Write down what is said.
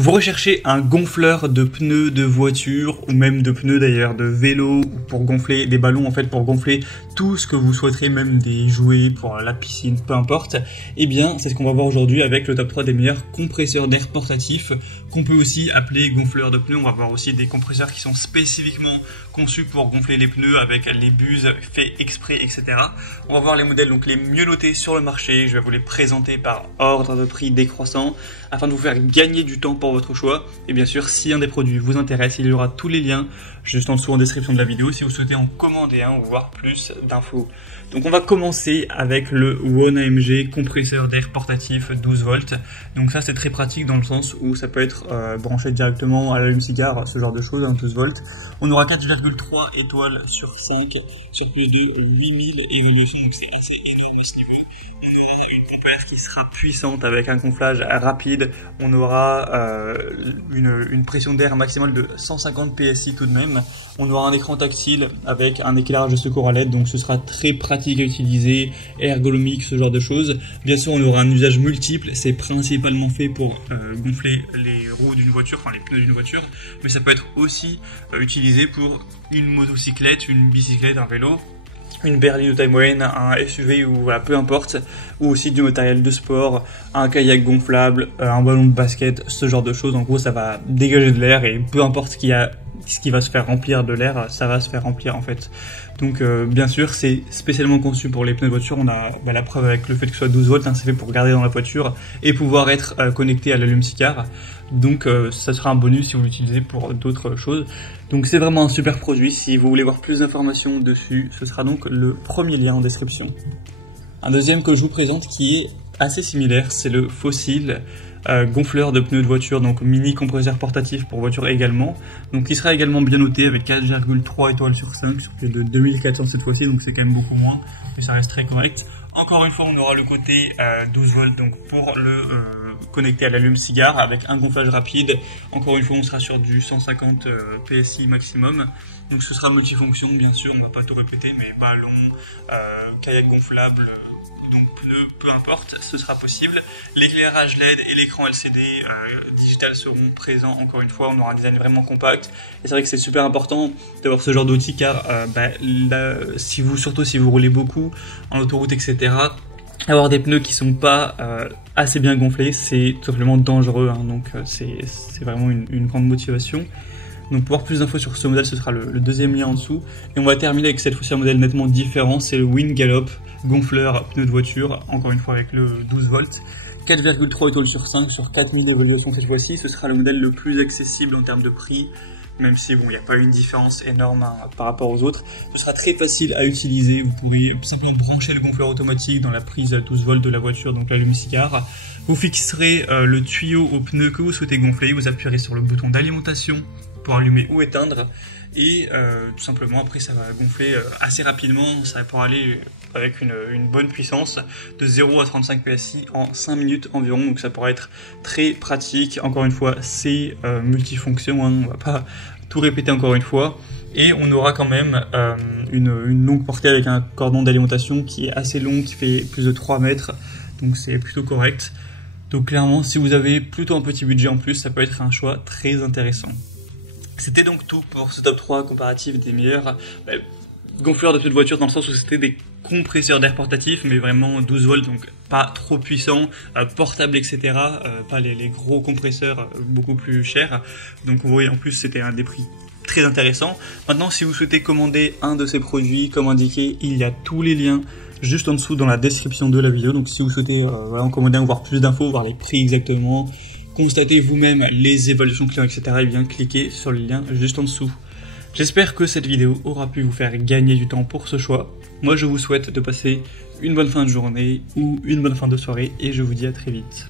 Vous recherchez un gonfleur de pneus de voiture ou même de pneus d'ailleurs de vélo pour gonfler des ballons en fait pour gonfler tout ce que vous souhaiterez, même des jouets pour la piscine, peu importe. Et bien c'est ce qu'on va voir aujourd'hui avec le top 3 des meilleurs compresseurs d'air portatifs qu'on peut aussi appeler gonfleurs de pneus. On va voir aussi des compresseurs qui sont spécifiquement conçus pour gonfler les pneus avec les buses faits exprès, etc. On va voir les modèles donc les mieux notés sur le marché. Je vais vous les présenter par ordre de prix décroissant afin de vous faire gagner du temps pour votre choix. Et bien sûr, si un des produits vous intéresse, il y aura tous les liens juste en dessous en description de la vidéo si vous souhaitez en commander un ou voir plus d'infos. Donc on va commencer avec le OneAMG compresseur d'air portatif 12 volts. Donc ça c'est très pratique dans le sens où ça peut être branché directement à l'allume-cigare, ce genre de choses, 12 volts. On aura 4,3 étoiles sur 5 sur plus de 8000 évolutions, donc c'est assez énorme à ce niveau. Une pompère qui sera puissante avec un gonflage rapide. On aura une pression d'air maximale de 150 PSI tout de même. On aura un écran tactile avec un éclairage de secours à LED, donc ce sera très pratique à utiliser, ergonomique, ce genre de choses. Bien sûr, on aura un usage multiple. C'est principalement fait pour gonfler les roues d'une voiture, enfin les pneus d'une voiture, mais ça peut être aussi utilisé pour une motocyclette, une bicyclette, un vélo, une berline de taille moyenne, un SUV ou voilà, peu importe, ou aussi du matériel de sport, un kayak gonflable, un ballon de basket, ce genre de choses. En gros, ça va dégager de l'air et peu importe ce qui va se faire remplir de l'air, ça va se faire remplir en fait. Donc bien sûr, c'est spécialement conçu pour les pneus de voiture. On a la preuve avec le fait que ce soit 12 volts, hein, c'est fait pour garder dans la voiture et pouvoir être connecté à l'allume-cigare. Donc ça sera un bonus si vous l'utilisez pour d'autres choses. Donc c'est vraiment un super produit. Si vous voulez voir plus d'informations dessus, ce sera donc le premier lien en description. Un deuxième que je vous présente qui est assez similaire, c'est le Fossil gonfleur de pneus de voiture, donc mini compresseur portatif pour voiture également. Donc il sera également bien noté avec 4,3 étoiles sur 5 sur plus de 2400 cette fois-ci, donc c'est quand même beaucoup moins, mais ça reste très correct. Encore une fois, on aura le côté 12 volts donc pour le connecter à l'allume-cigare avec un gonflage rapide. Encore une fois, on sera sur du 150 PSI maximum. Donc ce sera multifonction, bien sûr, on ne va pas tout répéter, mais ballon, kayak gonflable, donc pneus, peu importe, ce sera possible. L'éclairage LED et l'écran LCD digital seront présents. Encore une fois, on aura un design vraiment compact. Et c'est vrai que c'est super important d'avoir ce genre d'outil car surtout si vous roulez beaucoup en autoroute, etc., avoir des pneus qui sont pas assez bien gonflés, c'est tout simplement dangereux, hein. Donc c'est vraiment une grande motivation. Donc pour voir plus d'infos sur ce modèle, ce sera le deuxième lien en dessous. Et on va terminer avec cette fois-ci un modèle nettement différent, c'est le Wingallop gonfleur pneu de voiture, encore une fois avec le 12 volts. 4,3 étoiles sur 5 sur 4000 évaluations cette fois-ci. Ce sera le modèle le plus accessible en termes de prix, même si bon, il n'y a pas une différence énorme par rapport aux autres. Ce sera très facile à utiliser. Vous pourrez simplement brancher le gonfleur automatique dans la prise à 12 volts de la voiture, donc l'allume-cigare. Vous fixerez le tuyau au pneu que vous souhaitez gonfler. Vous appuierez sur le bouton d'alimentation pour allumer ou éteindre. Et tout simplement, après, ça va gonfler assez rapidement. Ça pourra aller avec une bonne puissance de 0 à 35 PSI en 5 minutes environ. Donc ça pourra être très pratique. Encore une fois, c'est multifonction, hein, on va pas tout répéter encore une fois. Et on aura quand même une longue portée avec un cordon d'alimentation qui est assez long, qui fait plus de 3 mètres. Donc c'est plutôt correct. Donc clairement, si vous avez plutôt un petit budget en plus, ça peut être un choix très intéressant. C'était donc tout pour ce top 3 comparatif des meilleurs gonfleurs de pneus de voiture, dans le sens où c'était des compresseurs d'air portatifs, mais vraiment 12 volts, donc pas trop puissants, portables, etc. Pas les gros compresseurs beaucoup plus chers. Donc vous voyez, en plus c'était un des prix très intéressant. Maintenant, si vous souhaitez commander un de ces produits, comme indiqué, il y a tous les liens juste en dessous dans la description de la vidéo. Donc si vous souhaitez en commander un, voir plus d'infos, voir les prix exactement, constatez vous-même les évaluations clients, etc., et bien cliquez sur le lien juste en dessous. J'espère que cette vidéo aura pu vous faire gagner du temps pour ce choix. Moi, je vous souhaite de passer une bonne fin de journée ou une bonne fin de soirée et je vous dis à très vite.